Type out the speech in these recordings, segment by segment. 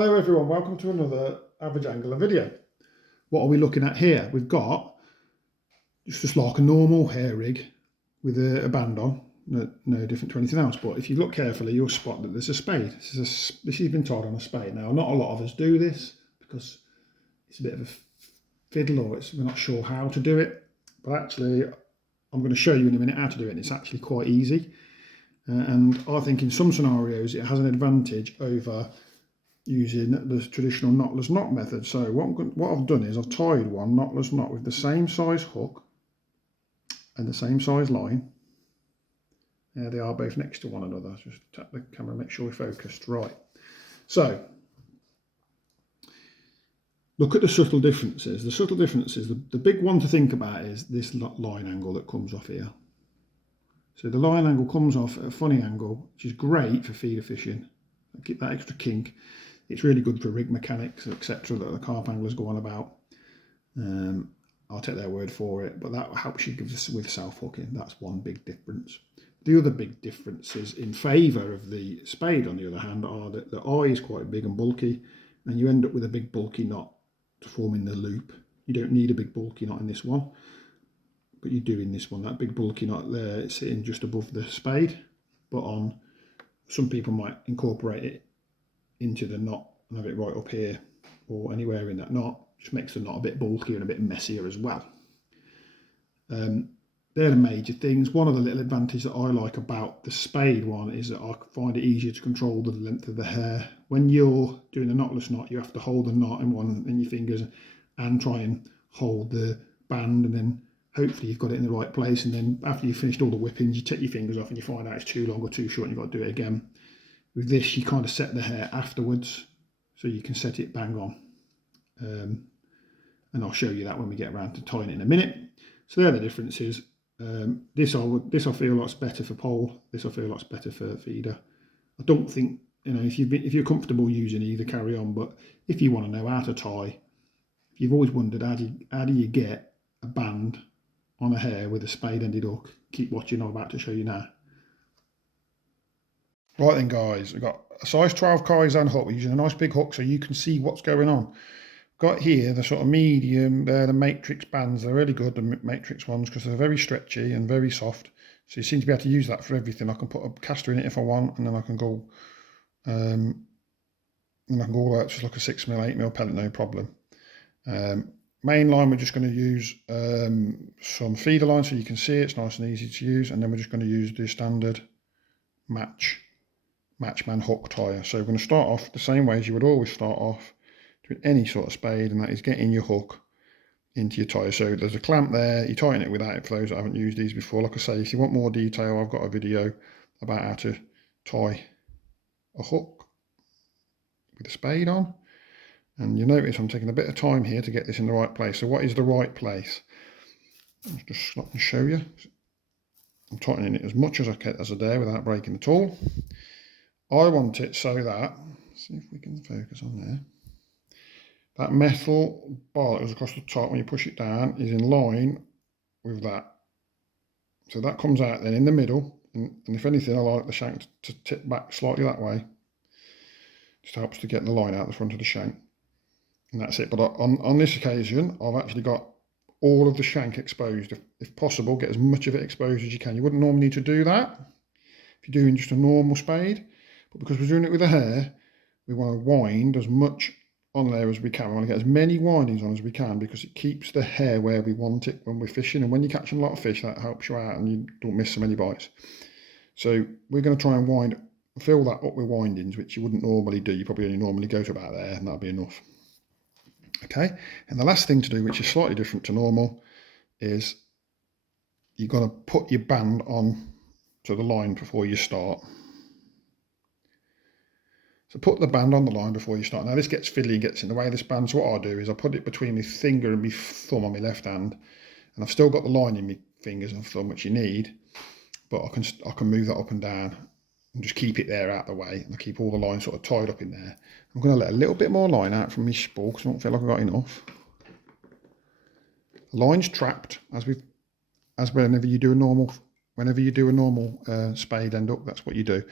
Hello everyone, welcome to another average angler video. What are we looking at here? We've got just like a normal hair rig with a band on, no different to anything else, but if you look carefully you'll spot that there's a spade. This has been tied on a spade. Now not a lot of us do this because it's a bit of a fiddle, or we're not sure how to do it, but actually I'm going to show you in a minute how to do it, and it's actually quite easy. And I think in some scenarios it has an advantage over using the traditional knotless knot method. So what I've done is I've tied one knotless knot with the same size hook and the same size line. There they are, both next to one another. Just tap the camera, make sure we're focused. Right. So look at the subtle differences. The subtle differences, the big one to think about is this line angle that comes off here. So the line angle comes off at a funny angle, which is great for feeder fishing. Keep that extra kink. It's really good for rig mechanics, etc., that the carp anglers go on about. I'll take their word for it, but that helps you with self-hooking. That's one big difference. The other big differences in favour of the spade, on the other hand, are that the eye is quite big and bulky, and you end up with a big bulky knot to form in the loop. You don't need a big bulky knot in this one, but you do in this one. That big bulky knot there, it's sitting just above the spade, but on some people might incorporate it into the knot and have it right up here or anywhere in that knot. Just makes the knot a bit bulkier and a bit messier as well. They're the major things. One of the little advantages that I like about the spade one is that I find it easier to control the length of the hair. When you're doing the knotless knot, you have to hold the knot in your fingers and try and hold the band, and then hopefully you've got it in the right place, and then after you've finished all the whippings you take your fingers off and you find out it's too long or too short and you've got to do it again. With this you kind of set the hair afterwards, so you can set it bang on, and I'll show you that when we get around to tying it in a minute. So they're the differences. This I feel lot's better for pole, this I feel lot's better for feeder. I don't think, if you're comfortable using either, carry on, but if you want to know how to tie, if you've always wondered how do you get a band on a hair with a spade ended hook, keep watching, I'm about to show you now. Right then guys, we've got a size 12 Kaizen hook. We're using a nice big hook so you can see what's going on. Got here the sort of medium, they're the matrix bands. They're really good, the matrix ones, because they're very stretchy and very soft. So you seem to be able to use that for everything. I can put a caster in it if I want, and then I can go all the way up to like a 6mm, 8mm pellet, no problem. Main line, we're just going to use some feeder line so you can see it's nice and easy to use, and then we're just going to use the standard matchman hook tire. So we're going to start off the same way as you would always start off doing any sort of spade, and that is getting your hook into your tire. So there's a clamp there, you tighten it without it for those that haven't used these before. Like I say, if you want more detail, I've got a video about how to tie a hook with a spade on. And you notice I'm taking a bit of time here to get this in the right place. So what is the right place? I'll just stop and show you. I'm tightening it as much as I dare without breaking the tool. I want it so that, let's see if we can focus on there, that metal bar that goes across the top when you push it down is in line with that. So that comes out then in the middle, and if anything I like the shank to tip back slightly that way. Just helps to get the line out the front of the shank. And that's it. But on this occasion, I've actually got all of the shank exposed. If possible, get as much of it exposed as you can. You wouldn't normally need to do that if you're doing just a normal spade. But because we're doing it with a hair, we want to wind as much on there as we can. We want to get as many windings on as we can, because it keeps the hair where we want it when we're fishing. And when you're catching a lot of fish, that helps you out and you don't miss so many bites. So we're going to try and fill that up with windings, which you wouldn't normally do. You probably only normally go to about there, and that'll be enough. Okay, and the last thing to do, which is slightly different to normal, is you've got to put your band on to the line before you start. So put the band on the line before you start. Now this gets fiddly and gets in the way of this band, so what I'll do is I'll put it between my finger and my thumb on my left hand, and I've still got the line in my fingers and thumb, which you need, but I can move that up and down and just keep it there out the way, and I keep all the lines sort of tied up in there. I'm going to let a little bit more line out from my spool because I don't feel like I've got enough. The line's trapped whenever you do a normal spade end up. That's what you do.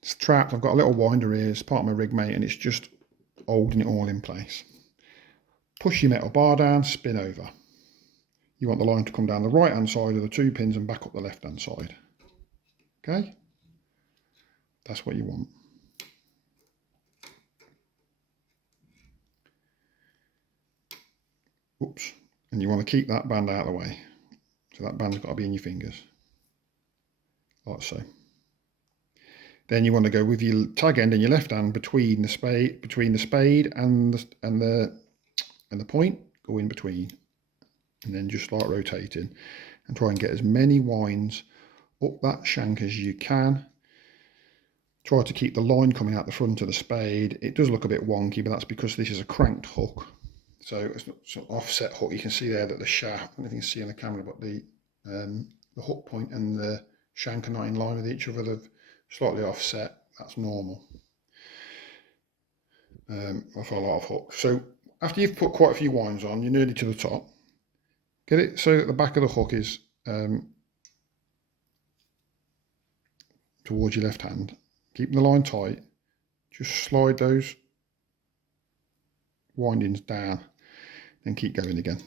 It's trapped. I've got a little winder here. It's part of my rig mate, and it's just holding it all in place. Push your metal bar down, spin over. You want the line to come down the right hand side of the 2 pins and back up the left hand side. Okay? That's what you want. Oops. And you want to keep that band out of the way. So that band's got to be in your fingers. Like so. Then you want to go with your tag end in your left hand between the spade and the point. Go in between. And then just start rotating and try and get as many winds up that shank as you can. Try to keep the line coming out the front of the spade. It does look a bit wonky, but that's because this is a cranked hook. So it's not an offset hook. You can see there that the shaft, I don't know if you can see on the camera, but the hook point and the shank are not in line with each other. They're slightly offset. That's normal for a lot of hooks. So after you've put quite a few winds on, you're nearly to the top. Get it so that the back of the hook is towards your left hand. Keeping the line tight. Just slide those windings down and keep going again.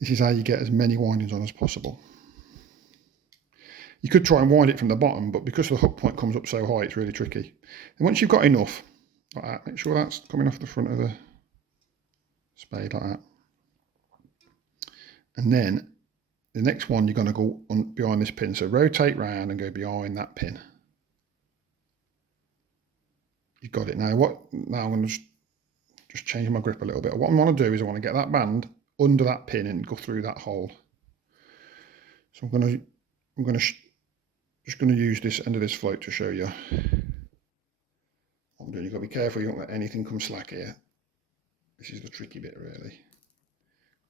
This is how you get as many windings on as possible. You could try and wind it from the bottom, but because the hook point comes up so high, it's really tricky. And once you've got enough, like that, make sure that's coming off the front of the spade like that. And then the next one, you're going to go on behind this pin. So rotate round and go behind that pin. You've got it now. Now I'm going to just change my grip a little bit. What I want to do is I want to get that band under that pin and go through that hole. So I'm just going to use this end of this float to show you what I'm doing. You've got to be careful you don't let anything come slack here. This is the tricky bit really.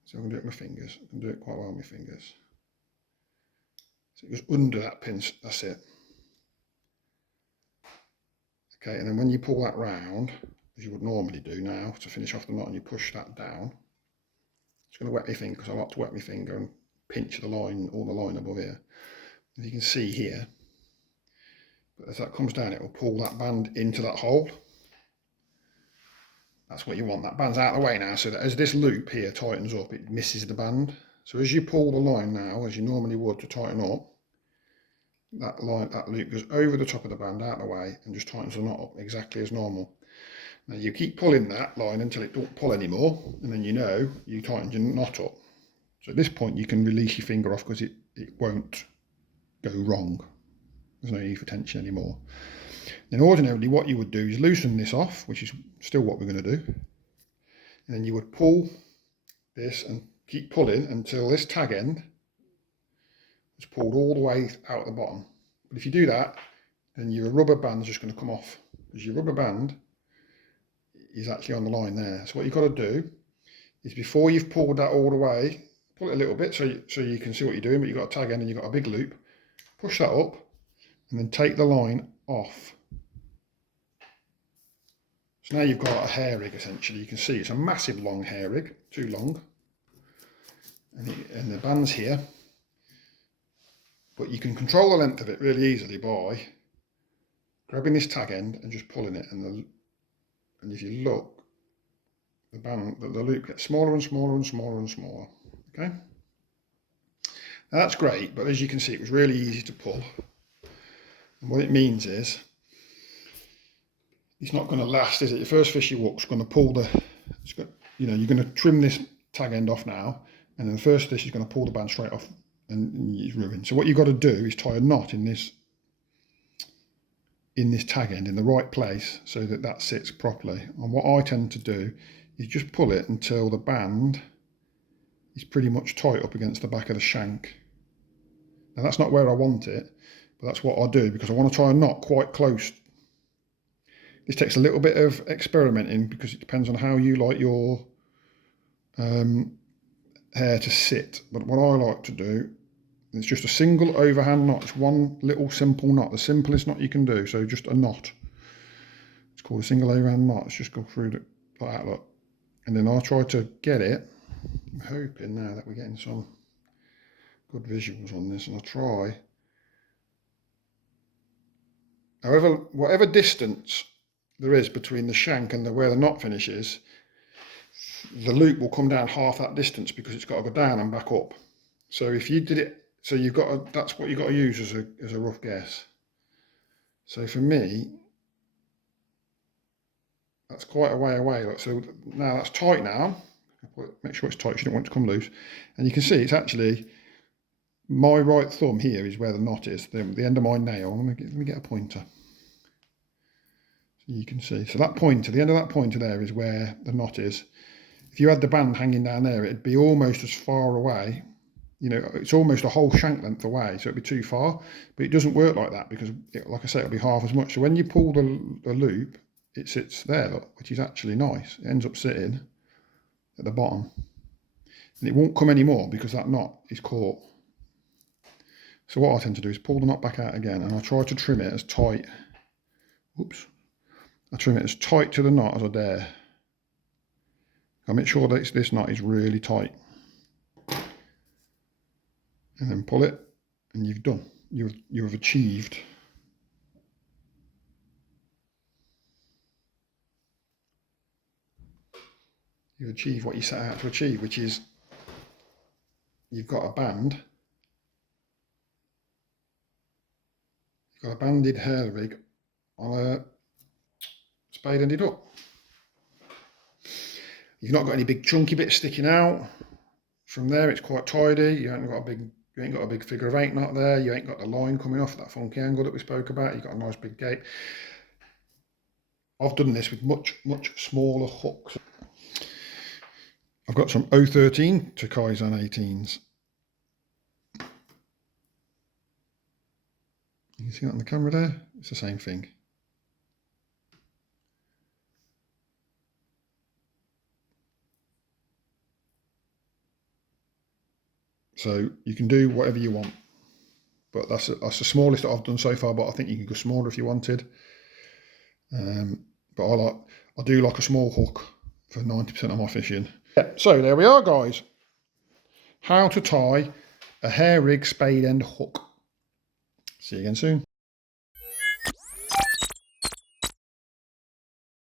So I'm going to do it with my fingers. I can do it quite well with my fingers. So it goes under that pin, that's it. Okay, and then when you pull that round, as you would normally do now to finish off the knot, and you push that down, it's going to wet my finger because I like to wet my finger and pinch the line, all the line above here. As you can see here, but as that comes down, it will pull that band into that hole. That's what you want. That band's out of the way now, so that as this loop here tightens up, it misses the band. So as you pull the line now, as you normally would to tighten up, that loop goes over the top of the band, out of the way, and just tightens the knot up exactly as normal. Now you keep pulling that line until it don't pull anymore, and then you know you tightened your knot up. So at this point you can release your finger off because it won't go wrong. There's no need for tension anymore. Then ordinarily what you would do is loosen this off, which is still what we're going to do. And then you would pull this and keep pulling until this tag end is pulled all the way out the bottom. But if you do that, then your rubber band's just going to come off, because your rubber band is actually on the line there. So what you've got to do is, before you've pulled that all the way, pull it a little bit so you can see what you're doing, but you've got a tag end and you've got a big loop. Push that up and then take the line off. So now you've got a hair rig essentially. You can see it's a massive long hair rig, too long. And the band's here. But you can control the length of it really easily by grabbing this tag end and just pulling it. And if you look, the loop gets smaller and smaller and smaller and smaller. Okay? Now that's great, but as you can see, it was really easy to pull. And what it means is, it's not going to last, is it? Your first fish you hook's going to pull you're going to trim this tag end off now, and then the first fish is going to pull the band straight off, and it's ruined. So what you've got to do is tie a knot in this tag end in the right place so that sits properly. And what I tend to do is just pull it until the band is pretty much tight up against the back of the shank. Now that's not where I want it, but that's what I do because I want to tie a knot quite close. This takes a little bit of experimenting because it depends on how you like your hair to sit. But what I like to do is just a single overhand knot. It's one little simple knot, the simplest knot you can do. So just a knot. It's called a single overhand knot. Let's just go through like that, look. And then I'll try to get it. I'm hoping now that we're getting some good visuals on this, and I'll try. Whatever distance there is between the shank and where the knot finishes, the loop will come down half that distance because it's got to go down and back up. So if you did it, so you've got to, that's what you've got to use as a rough guess. So for me, that's quite a way away. Look, so now that's tight now. Make sure it's tight, you don't want it to come loose. And you can see it's actually, my right thumb here is where the knot is, the end of my nail. Let me get a pointer. So you can see. So that pointer, the end of that pointer there is where the knot is. If you had the band hanging down there, it'd be almost as far away. You know, it's almost a whole shank length away, so it'd be too far. But it doesn't work like that because, like I say, it'll be half as much. So when you pull the loop, it sits there, look, which is actually nice. It ends up sitting at the bottom. And it won't come anymore because that knot is caught. So what I tend to do is pull the knot back out again, and I try to trim it as tight. Oops. I trim it as tight to the knot as I dare. I make sure that this knot is really tight. And then pull it, and you've done. You've achieved. You've achieved what you set out to achieve, which is you've got a band. You've got a banded hair rig on a spade-ended hook. You've not got any big chunky bits sticking out. From there, it's quite tidy. You ain't got a big figure of 8 knot there. You ain't got the line coming off that funky angle that we spoke about. You've got a nice big gape. I've done this with much smaller hooks. I've got some 013 to Kaizen 18s. You can see that on the camera there. It's the same thing. So you can do whatever you want, but that's the smallest that I've done so far. But I think you can go smaller if you wanted. But I do like a small hook for 90% of my fishing. Yeah, so there we are, guys. How to tie a hair rig spade end hook. See you again soon.